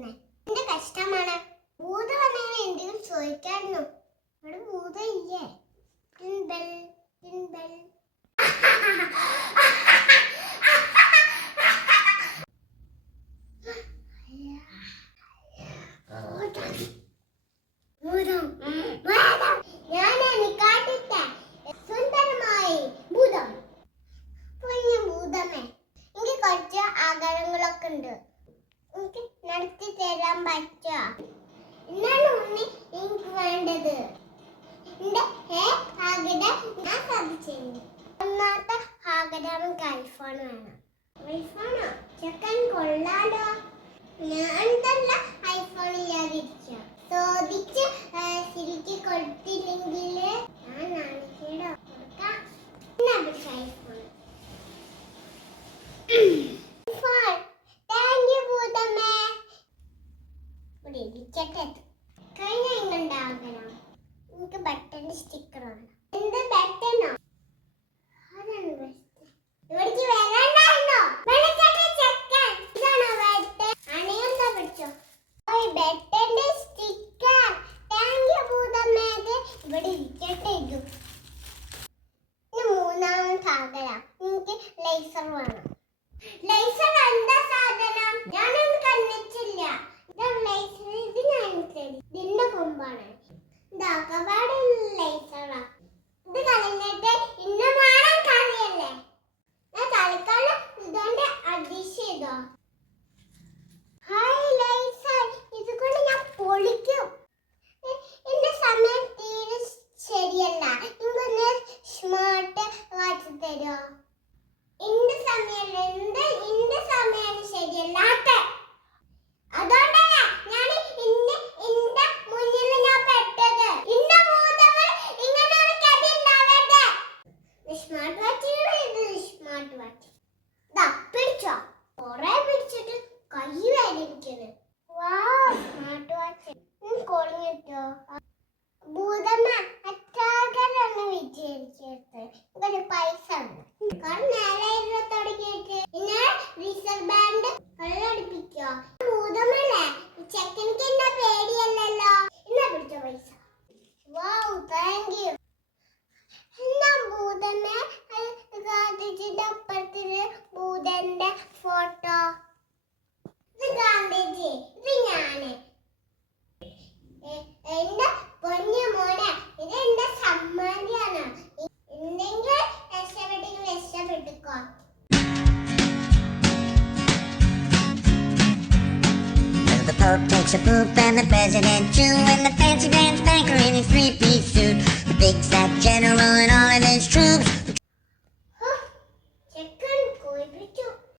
കിടക്കുന്നേ എന്റെ കഷ്ടമാണ്? ഭൂത വന്നാൽ എന്തെങ്കിലും ചോദിക്കായിരുന്നു? ഇവിടെ ഭൂതം ഇല്ലേ? Tin bell. കഴിക്കാൻ പറ്റുമോ എന്നാണ് ഉണ്ണി വേണ്ടത്. എന്റെ ആഗ്രഹം ഞാൻ സാധിച്ചിരുന്നു. ഒന്നാമത്തെ ആഗ്രഹം ഐഫോൺ വേണം. ഐഫോണോ ചെക്കൻ കൊള്ളാലോ. ഞാൻ ഇവിടെ ഇരിക്കട്ടെ കഴിഞ്ഞ എങ്ങുണ്ടാകണം എനിക്ക് ബട്ടന്റെ സ്റ്റിക്കർ വേണം. എന്ത് ബട്ടണോ അതാണ് ബെസ്റ്റ് ഇവിടേക്ക് വരാണ്ടായിരുന്നോ? വെളുക്കട്ടെ ചെക്കൻ. ഇതാണോ ബട്ടൺ അണിയെന്താ പിടിച്ചോ? ബട്ടന്റെ സ്റ്റിക്കർ താങ്ക് യു ഭൂതമ്മേ ഇത് ഇവിടെ ഇരിക്കട്ടെ ഇത്. മൂന്നാമത്തെ സാധനം. എനിക്ക് ലേസർ വേണം. ലേസർ എന്താ സാധനം? ഞാനൊന്നും കണ്ടിട്ടില്ല. ഇതിന്റെ കൊമ്പാണ്. ഇതാക്കാൻ വിചാരിച്ചത് ഇവർ പൈസ ഉണ്ട് നേരെ തുടങ്ങിയിട്ട് പിന്നെ റിസർവ് ബാൻഡ് കള്ളടിപ്പിക്കോ ഭൂതമല്ലേ? ചെക്കനിക്ക് എന്നെ പേടിയല്ലല്ലോ? എന്നാ പിടിച്ച പൈസ? വാവ് താങ്ക് യു എന്നാ ഭൂതമ്മേ ഗാന്ധിജിന്റെ അപ്പുറത്തിൽ ഫോട്ടോ. ഇത് ഗാന്ധിജി ഇത് ഞാൻ. എന്റെ പൊന്നു മോനെ ഇത് എന്റെ സമ്മാനിയാണ് എന്തെങ്കിലും രക്ഷപ്പെട്ടെങ്കിൽ രക്ഷപ്പെട്ടുക്കോ Well, the Pope takes a poop and the President too, and the fancy pants banker in his three-piece suit, the big fat general and all of his troops,